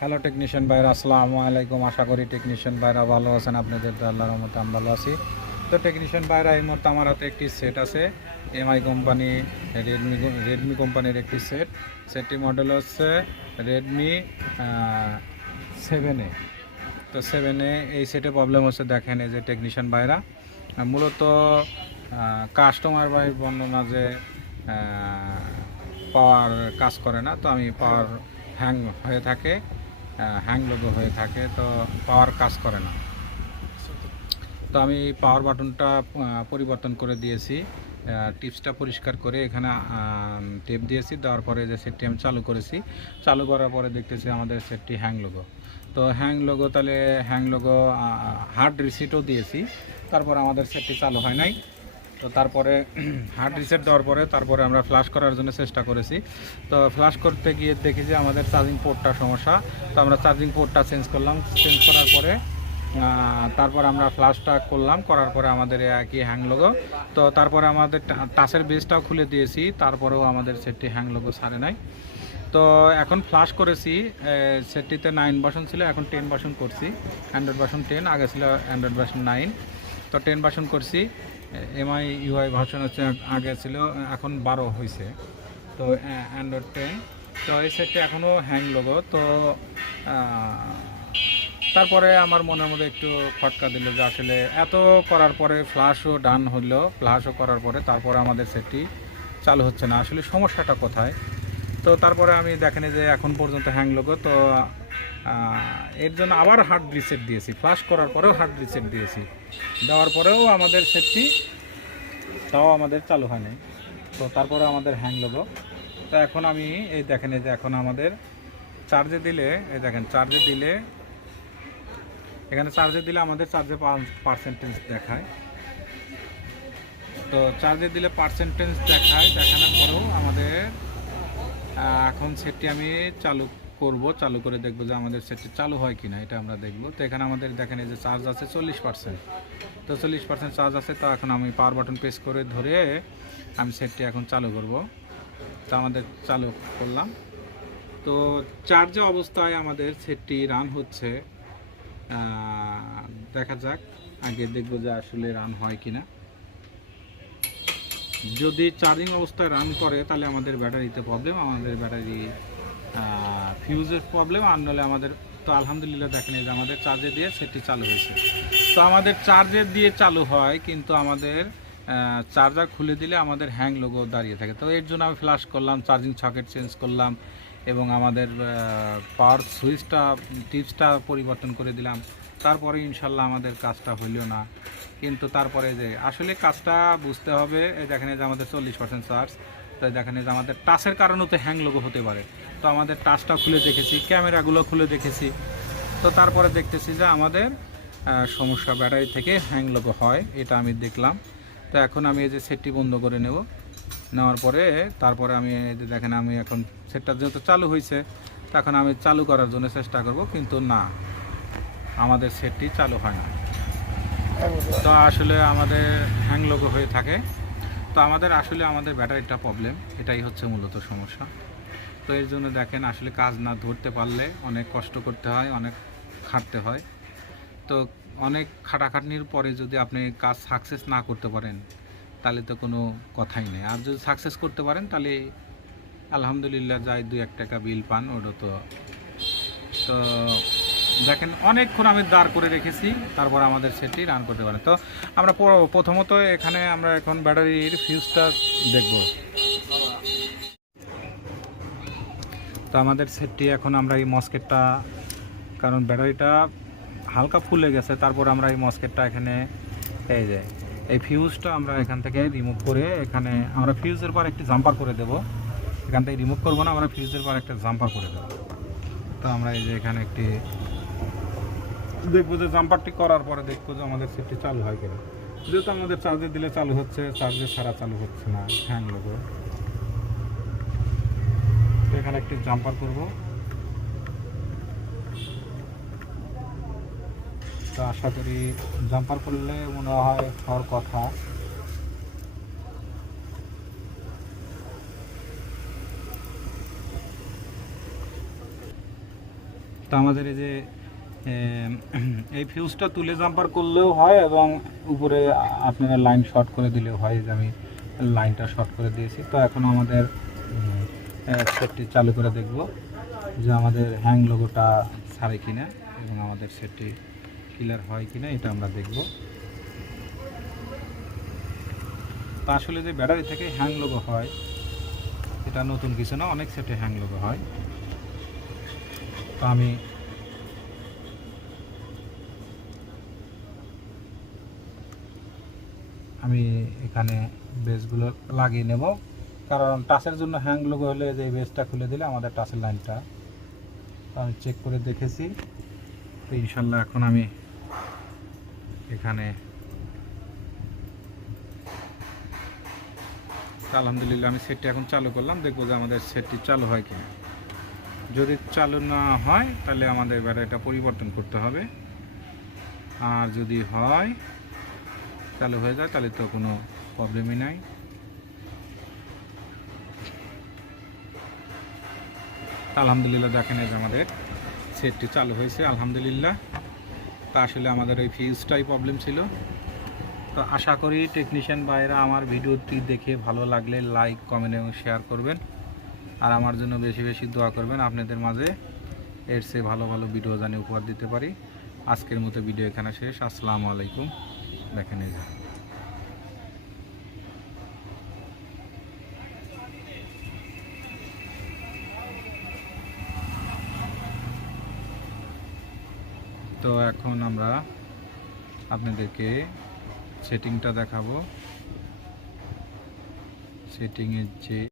Hello technician ভাইরা, আসসালামু আলাইকুম। আশা করি টেকনিশিয়ান ভাইরা ভালো আছেন, আপনাদের আল্লাহর রহমতে আমি ভালো আছি। তো টেকনিশিয়ান ভাইরা, এই মুহূর্তে আমার হাতে একটি সেট আছে এমআই কোম্পানি রেডমি রেডমি কোম্পানির একটি সেট সেটটি মডেল হচ্ছে রেডমি সেভেন তো সেভেন এই সেটে প্রবলেম হচ্ছে, দেখেন এই যে টেকনিশিয়ান ভাইরা। মূলত কাস্টমার ভাই বর্ণনা যে পাওয়ার কাজ করে না, তো আমি পাওয়ার হ্যাং হয়ে থাকে। হ্যাং লোগো হয়ে থাকে, তো পাওয়ার কাজ করে না। তো আমি পাওয়ার বাটনটা পরিবর্তন করে দিয়েছি। টিপসটা পরিষ্কার করে এখানে টেপ দিয়েছি, দেওয়ার পরে যে সেটটি আমি চালু করেছি, চালু করার পরে দেখতেছি আমাদের সেটটি হ্যাং লোগো তো হ্যাং লোগো তাহলে হ্যাং লোগো হার্ড রিসিটও দিয়েছি, তারপর আমাদের সেটটি চালু হয় নাই। তো তারপরে হার্ড রিসেট দেওয়ার পরে তারপরে আমরা ফ্লাশ করার জন্য চেষ্টা করেছি। তো ফ্লাশ করতে গিয়ে দেখি যে আমাদের চার্জিং পোর্টটা সমস্যা। তো আমরা চার্জিং পোর্টটা চেঞ্জ করলাম। চেঞ্জ করার পরে তারপর আমরা ফ্লাশটা করলাম। করার পরে আমাদের একই হ্যাং লোগো তো তারপরে আমাদের টা- টাচের বেসটাও খুলে দিয়েছি। তারপরেও আমাদের সেটটি হ্যাং লোগো সারে নাই। তো এখন ফ্লাশ করেছি। সেটটিতে নাইন বাসন ছিল। এখন টেন বাসন করছি। অ্যান্ড্রয়েড বাসন টেন আগে ছিল অ্যান্ড্রয়েড বাসন নাইন তো টেন বাসন করছি। এমআই ইউআই ভার্সন হচ্ছে আগে ছিল, এখন বারো হয়েছে তো অ্যান্ড্রয়েড টেন তো, এই সেটটা এখনও হ্যাং লোগো তো তারপরে আমার মনের মধ্যে একটু ফটকা দিল যে আসলে এত করার পরে ফ্লাশও ডান হলো। ফ্লাশও করার পরে তারপরে আমাদের সেটটি চালু হচ্ছে না। আসলে সমস্যাটা কোথায়? তো তারপরে আমি দেখেন যে এখন পর্যন্ত হ্যাং লোগো তো এর জন্য আবার হার্ড রিসেট দিয়েছি। ফ্লাশ করার পরেও হার্ড রিসেট দিয়েছি। দেওয়ার পরেও আমাদের সেটটি তাও আমাদের চালু হয়নি। তো তারপরে আমাদের হ্যাং লোগো তো এখন আমি এই দেখেন যে এখন আমাদের চার্জে দিলে, এই দেখেন চার্জে দিলে, এখানে চার্জে দিলে আমাদের চার্জে পার্সেন্টেজ দেখায়। তো চার্জে দিলে পার্সেন্টেজ দেখায়, দেখানোর পরেও আমাদের এখন সেটটি আমি চালু করব, চালু করে দেখব যে আমাদের সেটটি চালু হয় কিনা, এটা আমরা দেখব। তো এখানে আমাদের দেখেন এই যে চার্জ আছে চল্লিশ পার্সেন্ট তো চল্লিশ পার্সেন্ট চার্জ আছে, তো এখন আমি পাওয়ার বাটন প্রেস করে ধরে আমি সেটটি এখন চালু করব। তো আমাদের চালু করলাম। তো চার্জে অবস্থায় আমাদের সেটটি রান হচ্ছে দেখা যাক, আগে দেখব যে আসলে রান হয় কিনা। যদি চার্জিং অবস্থায় রান করে, তাহলে আমাদের ব্যাটারিতে প্রবলেম আমাদের ব্যাটারি ফিউজের প্রবলেম আর নাহলে আমাদের, তো আলহামদুলিল্লাহ দেখেন যে আমাদের চার্জে দিয়ে সেটি চালু হয়েছে। তো আমাদের চার্জের দিয়ে চালু হয়, কিন্তু আমাদের চার্জার খুলে দিলে আমাদের হ্যাং লোগো দাঁড়িয়ে থাকে। তো এর জন্য আমি ফ্লাশ করলাম চার্জিং সকেট চেঞ্জ করলাম এবং আমাদের পাওয়ার সুইচটা টিপসটা পরিবর্তন করে দিলাম। তারপরে ইনশাল্লাহ আমাদের কাজটা হইল না। কিন্তু তারপরে যে আসলে কাজটা বুঝতে হবে দেখেন যে আমাদের চল্লিশ পার্সেন্ট চার্জ তো এই দেখেন যে আমাদের টাচের কারণেও তো হ্যাং লোগো হতে পারে। তো আমাদের টাচটা খুলে দেখেছি ক্যামেরাগুলো খুলে দেখেছি। তো তারপরে দেখতেছি যে আমাদের সমস্যা ব্যাটারি থেকে হ্যাং লোগো হয়, এটা আমি দেখলাম। তো এখন আমি এই যে সেটটি বন্ধ করে নেব। নেওয়ার পরে তারপরে আমি দেখেন আমি এখন সেটটা যেহেতু চালু হয়েছে তখন আমি চালু করার জন্য চেষ্টা করব, কিন্তু না, আমাদের সেটটি চালু হয় না। তো আসলে আমাদের হ্যাং লোগো হয়ে থাকে। তো আমাদের আসলে আমাদের ব্যাটারিটা প্রবলেম এটাই হচ্ছে মূলত সমস্যা। তো এর জন্য দেখেন আসলে কাজ না ধরতে পারলে অনেক কষ্ট করতে হয়, অনেক খাটতে হয়। তো অনেক খাটাখাটনির পরে যদি আপনি কাজ সাকসেস না করতে পারেন তাহলে তো কোনো কথাই নেই। আর যদি সাকসেস করতে পারেন, তাহলে আলহামদুলিল্লাহ যাই, দুই এক টাকা বিল পান, ওটা তো তো দেখেন, অনেকক্ষণ আমি দাঁড় করে রেখেছি, তারপর আমাদের সেটটি রান করতে পারেন। তো আমরা প্রথমত এখানে আমরা এখন ব্যাটারির ফিউজটা দেখব। তো আমাদের সেটটি এখন আমরা এই মস্কেটটা, কারণ ব্যাটারিটা হালকা ফুলে গেছে, তারপর আমরা এই মস্কেটটা এখানে পেয়ে যে এই ফিউজটা আমরা এখান থেকে রিমুভ করে এখানে আমরা ফিউজের পর একটি জাম্পার করে দেব। এখান থেকে রিমুভ করব না, আমরা ফিউজের পর একটা জাম্পার করে দেবো। তো আমরা এই যে এখানে একটি দেখব যে জাম্পারটি করার পরে দেখব যে আমাদের সেটটি চালু হয় কিনা। যেহেতু আমাদের চার্জে দিলে চালু হচ্ছে চার্জে ছাড়া চালু হচ্ছে না হ্যাং তো এখানে একটি জাম্পার করব। তো আশা করি জাম্পার করলে মনে হয় হওয়ার কথা। তো আমাদের এই যে এই ফিউজটা তুলে জাম্পার করলেও হয় এবং উপরে আপনারা লাইন শর্ট করে দিলেও হয়, যে আমি লাইনটা শর্ট করে দিয়েছি। তো এখন আমাদের সেটটি চালু করে দেখব যে আমাদের হ্যাং লোগোটা ছাড়ে কিনা এবং আমাদের সেটটি ক্লিয়ার হয় কিনা এটা আমরা দেখব। তো আসলে যে ব্যাটারি থেকে হ্যাং লোগো হয়, এটা নতুন কিছু না, অনেক সেটে হ্যাং লোগো হয়। তো আমি আমি এখানে বেসগুলো লাগিয়ে নেব, কারণ টাচের জন্য হ্যাং লোগো হলে যে বেসটা খুলে দিলে আমাদের টাচের লাইনটা আমি চেক করে দেখেছি। তো ইনশাল্লাহ এখন আমি এখানে। আলহামদুলিল্লাহ, আমি সেটটি এখন চালু করলাম, দেখব যে আমাদের সেটটি চালু হয় কিনা। যদি চালু না হয়, তাহলে আমাদের ব্যাটারিটা পরিবর্তন করতে হবে। আর যদি হয়, চালু হয়ে যায়, তাহলে তো কোনো প্রবলেমই নাই। আলহামদুলিল্লাহ, দেখেন আমাদের সেটটি চালু হয়েছে, আলহামদুলিল্লাহ। তা আসলে আমাদের ওই ফিউজটাই প্রবলেম ছিল। তো আশা করি টেকনিশিয়ান ভাইরা আমার ভিডিওটি দেখে ভালো লাগলে লাইক কমেন্ট এবং শেয়ার করবেন। আর আমার জন্য বেশি বেশি দোয়া করবেন আপনাদের মাঝে। এর চেয়ে ভালো ভালো ভিডিও জানি উপহার দিতে পারি। আজকের মতো ভিডিও এখানে শেষ। আসসালামু আলাইকুম। দেখেন এই তো এখন আমরা আপনাদেরকে সেটিংটা দেখাবো। সেটিংয়ের যে